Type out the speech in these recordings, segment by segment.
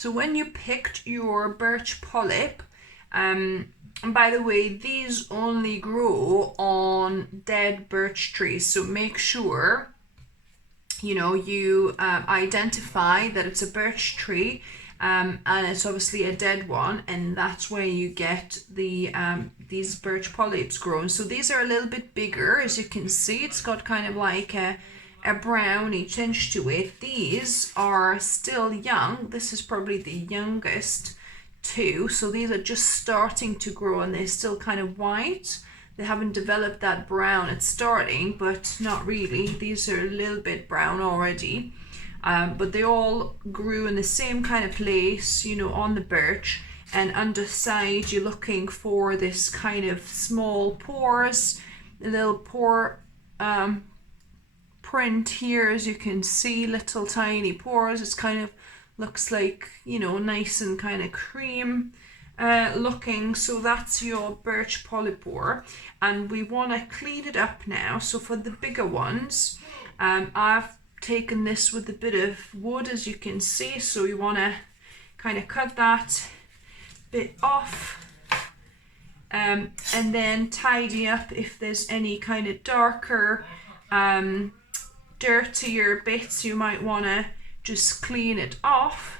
So when you picked your birch polyp, and by the way, these only grow on dead birch trees, so make sure you identify that it's a birch tree, and it's obviously a dead one, and that's where you get the these birch polyps grown. So these are a little bit bigger, as you can see. It's got kind of like a browny tinge to it. These are still young. This is probably the youngest too, so these are just starting to grow and they're still kind of white. They haven't developed that brown. It's starting, but not really. These are a little bit brown already, but they all grew in the same kind of place, on the birch. And underside, you're looking for this kind of small pores, a little pore print here, as you can see, little tiny pores. It's kind of looks like, nice and kind of cream looking. So that's your birch polypore, and we want to clean it up now. So for the bigger ones, I've taken this with a bit of wood, as you can see. So you want to kind of cut that bit off, and then tidy up if there's any kind of darker, dirtier bits. You might want to just clean it off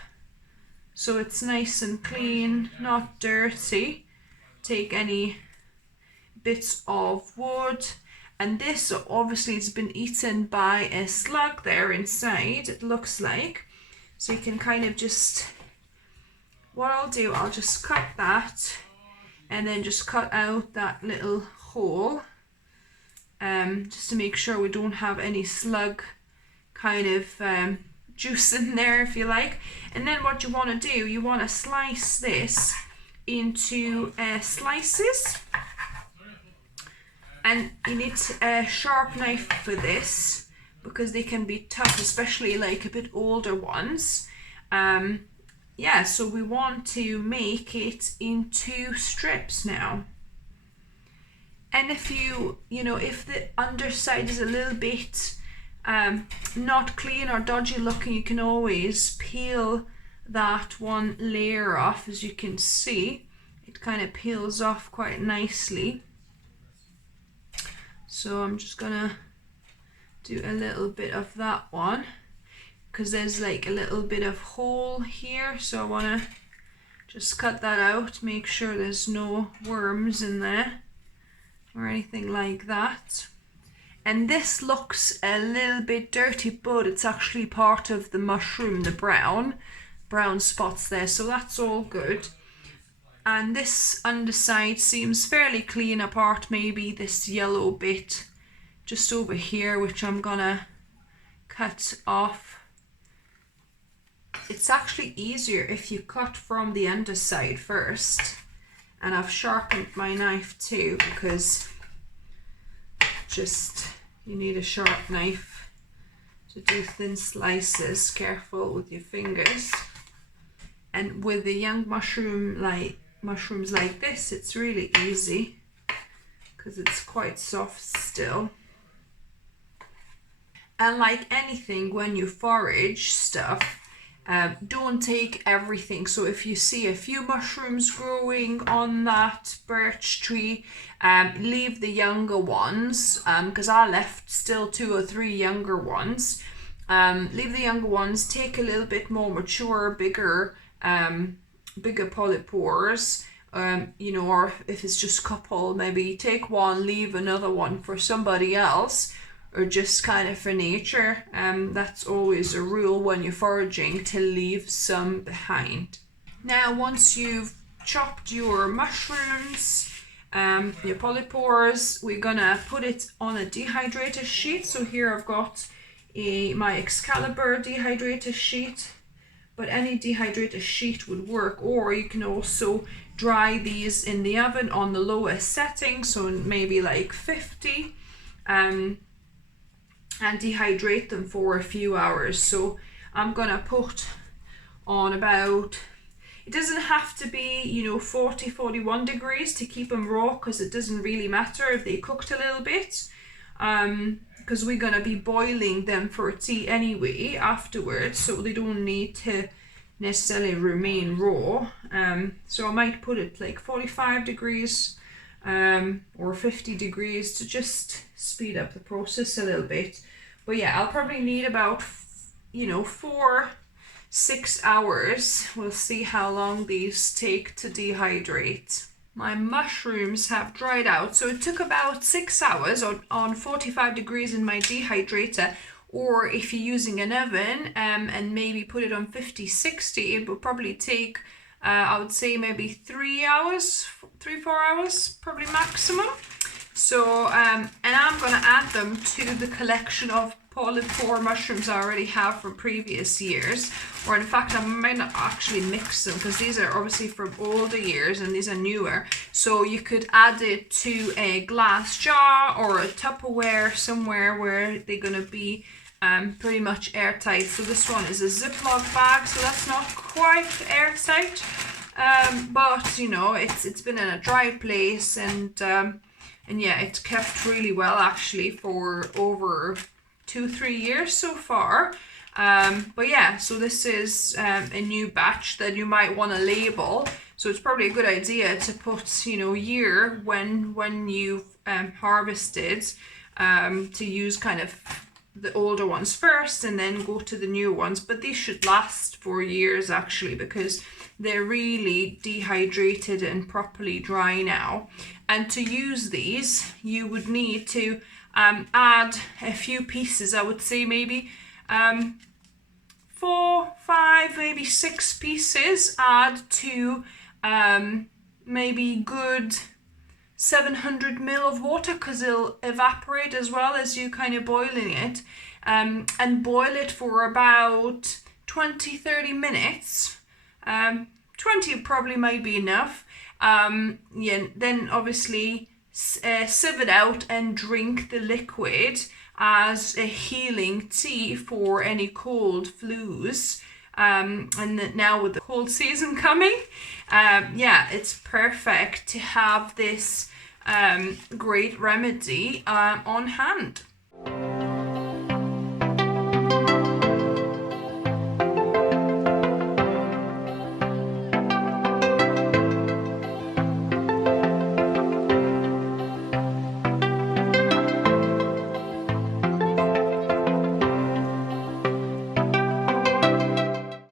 so it's nice and clean, not dirty. Take any bits of wood, and this obviously has been eaten by a slug there inside, it looks like. So you can kind of just, what I'll do, I'll just cut that and then just cut out that little hole, just to make sure we don't have any slug kind of juice in there, if you like. And then what you want to do, you want to slice this into slices, and you need a sharp knife for this because they can be tough, especially like a bit older ones. So we want to make it into strips now. And if if the underside is a little bit not clean or dodgy looking, you can always peel that one layer off. As you can see, it kind of peels off quite nicely. So I'm just gonna do a little bit of that one because there's like a little bit of hole here, so I want to just cut that out, make sure there's no worms in there or anything like that. And this looks a little bit dirty, but it's actually part of the mushroom, the brown spots there, so that's all good. And this underside seems fairly clean, apart maybe this yellow bit just over here, which I'm gonna cut off. It's actually easier if you cut from the underside first, and I've sharpened my knife too, because you need a sharp knife to do thin slices. Careful with your fingers. And with the young mushrooms like this, it's really easy because it's quite soft still. And like anything, when you forage stuff, don't take everything. So if you see a few mushrooms growing on that birch tree, leave the younger ones, because I left still 2 or 3 younger ones. Leave the younger ones, take a little bit more mature, bigger polypores, or if it's just a couple, maybe take one, leave another one for somebody else, or just kind of for nature. That's always a rule when you're foraging, to leave some behind. Now, once you've chopped your mushrooms, your polypores, we're gonna put it on a dehydrator sheet. So here I've got my Excalibur dehydrator sheet, but any dehydrator sheet would work, or you can also dry these in the oven on the lowest setting, so maybe like 50, and dehydrate them for a few hours. So I'm gonna put on about, it doesn't have to be 40, 41 degrees to keep them raw, because it doesn't really matter if they cooked a little bit, because we're gonna be boiling them for tea anyway afterwards, so they don't need to necessarily remain raw. So I might put it like 45 degrees or 50 degrees to just speed up the process a little bit. But yeah, I'll probably need about 4-6 hours. We'll see how long these take to dehydrate. My mushrooms have dried out, so it took about 6 hours on 45 degrees in my dehydrator. Or if you're using an oven and maybe put it on 50-60, it will probably take I would say maybe 3 hours, 3-4 hours, probably maximum. So, and I'm going to add them to the collection of polypore mushrooms I already have from previous years. Or in fact, I might not actually mix them because these are obviously from older years and these are newer. So you could add it to a glass jar or a Tupperware somewhere where they're going to be pretty much airtight. So this one is a Ziploc bag, so that's not quite airtight, but you know, it's been in a dry place, and yeah, it's kept really well actually for over 2-3 years so far. But yeah, so this is a new batch that you might want to label. So it's probably a good idea to put, year when you've harvested, to use kind of the older ones first and then go to the new ones. But these should last for years actually, because they're really dehydrated and properly dry now. And to use these, you would need to add a few pieces. I would say maybe 4, 5, maybe 6 pieces. Add to maybe good 700 ml of water, because it'll evaporate as well as you kind of boiling it, and boil it for about 20-30 minutes. 20 probably might be enough. Yeah, then obviously sieve it out and drink the liquid as a healing tea for any cold flus. And now with the cold season coming, yeah, it's perfect to have this great remedy on hand.